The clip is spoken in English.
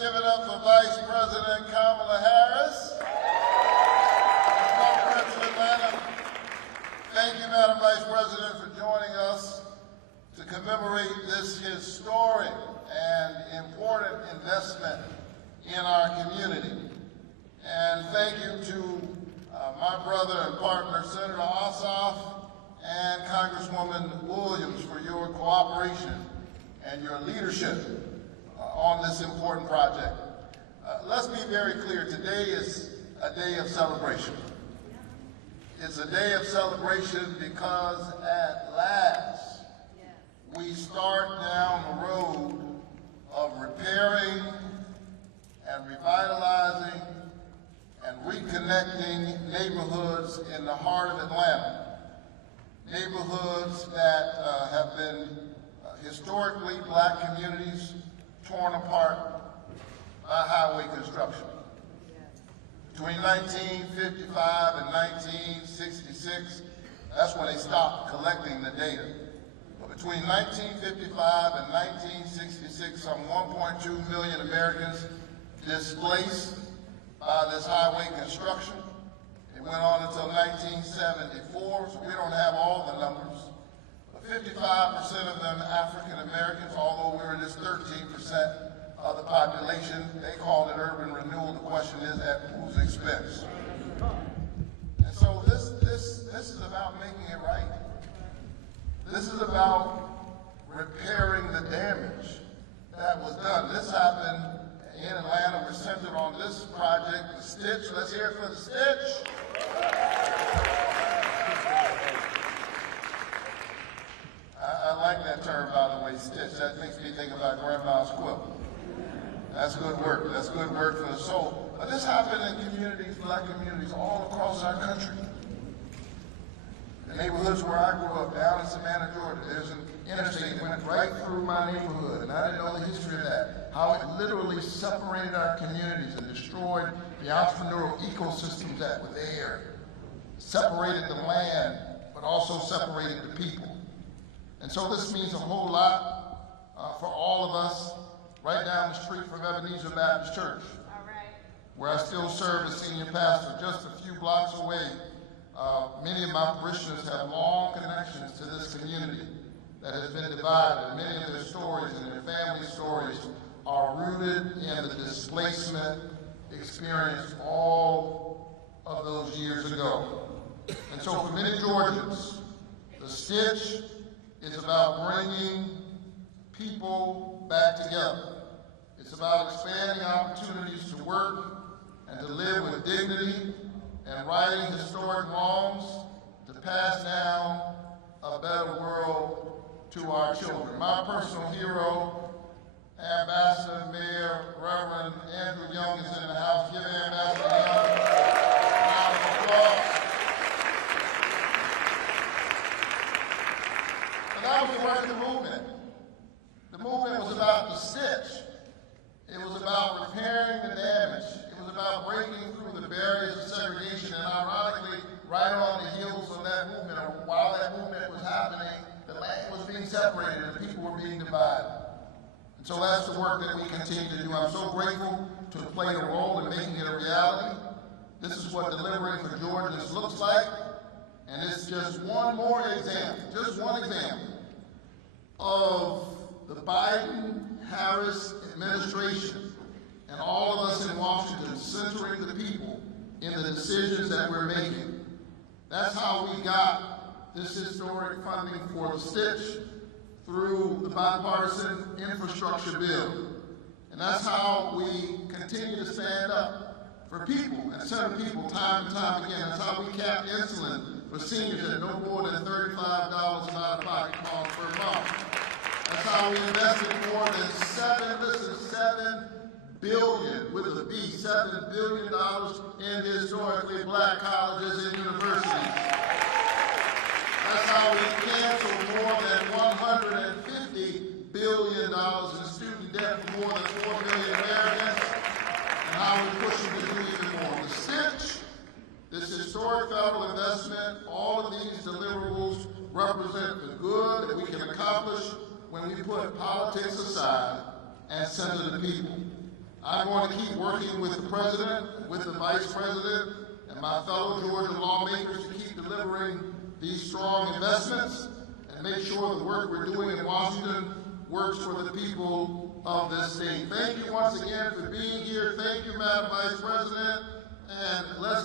give it up for Vice President Kamala Harris. Welcome to Atlanta. Thank you, Madam Vice President, for joining us to commemorate this historic and important investment in our community. And thank you to my brother and partner, Senator Ossoff, and Congresswoman Williams for your cooperation and your leadership on this important project. Let's be very clear, today is a day of celebration. It's a day of celebration because at last we start down the road of repairing and revitalizing and reconnecting neighborhoods in the heart of Atlanta. Neighborhoods that have been historically black communities torn apart by highway construction. Between 1955 and 1966, that's when they stopped collecting the data. But between 1955 and 1966, some 1.2 million Americans displaced by this highway construction. It went on until 1974, so we don't have all the numbers. But 55% of them African Americans, although we're just 13% of the population. They call it urban renewal. The question is, at whose expense? And so this is about making it right. This is about repairing the damage that was done. This happened in Atlanta. We're centered on this project, the Stitch. Let's hear it for the Stitch. I like that term, by the way, Stitch. That makes me think about Grandma's quilt. That's good work. That's good work for the soul. But this happened in communities, black communities, all across our country. The neighborhoods where I grew up, down in Savannah, Georgia, there's an interstate that went right through my neighborhood, and I didn't know the history of that. How it literally separated our communities and destroyed the entrepreneurial ecosystems that were there. Separated the land, but also separated the people. And so this means a whole lot for all of us. Right down the street from Ebenezer Baptist Church, where I still serve as senior pastor, just a few blocks away. Many of my parishioners have long connections to this community that has been divided, and many of their stories and their family stories are rooted in the displacement experienced all of those years ago. And so for many Georgians, the Stitch is about bringing people back together. It's about expanding opportunities to work and to live with dignity and righting historic wrongs to pass down a better world to our children. My personal hero, Ambassador Mayor Reverend Andrew Young, is in the house. Give Ambassador Young a round of applause. And that was the work of the movement. The movement was about the Stitch. It was about repairing the damage. It was about breaking through the barriers of segregation. And ironically, right on the heels of that movement, or while that movement was happening, the land was being separated and people were being divided. And so that's the work that we continue to do. I'm so grateful to have played a role in making it a reality. This is what delivering for Georgians looks like. And it's just one more example, just one example of the Biden-Harris administration and all of us in Washington centering the people in the decisions that we're making. That's how we got this historic funding for the Stitch through the bipartisan infrastructure bill. And that's how we continue to stand up for people and center people time and time again. That's how we cap insulin for seniors at no more than $35 out-of-pocket cost per month. That's how we invested more than $7 billion, with a B, $7 billion in historically black colleges and universities. That's how we canceled more than $150 billion in student debt for more than 4 million Americans, and how we're pushing to do even more. The Stitch, this historic federal investment, all of these deliverables represent the good that we can accomplish when we put politics aside and center the people. I'm going to keep working with the President, with the Vice President, and my fellow Georgia lawmakers to keep delivering these strong investments and make sure the work we're doing in Washington works for the people of this state. Thank you once again for being here. Thank you, Madam Vice President, and let's